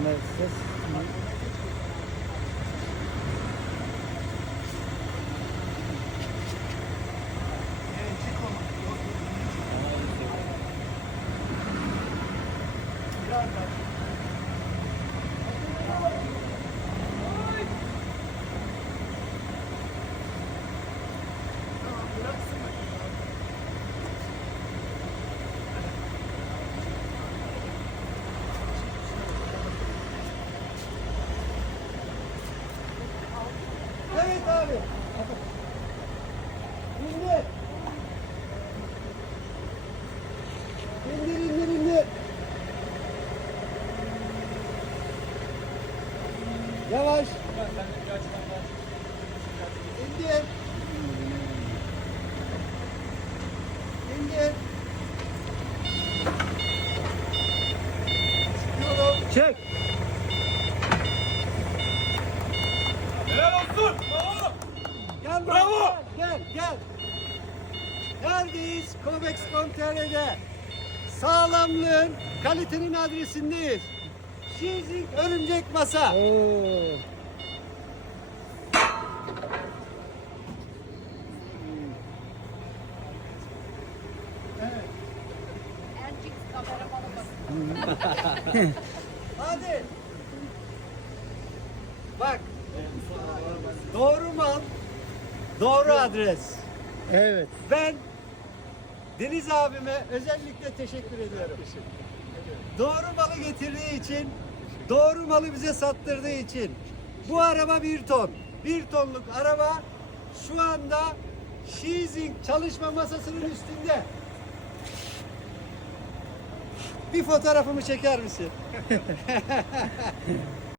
Ama ses Evet Yavaş. İndir. İndir. Çıkıyorum. çek. Helal olsun. Bravo. Gel Bravo. Gel gel. Neredeyiz? Comex.com.tr'de. Sağlamlığın, kalitenin adresindeyiz. Şizlik örümcek masa. Oo. Hadi. Bak. Doğru mal, doğru adres. Evet. Ben Deniz abime özellikle teşekkür ediyorum. Doğru malı getirdiği için, doğru malı bize sattırdığı için. Bu araba bir ton. Bir tonluk araba şu anda Sheezing çalışma masasının üstünde. Bir fotoğrafımı çeker misin?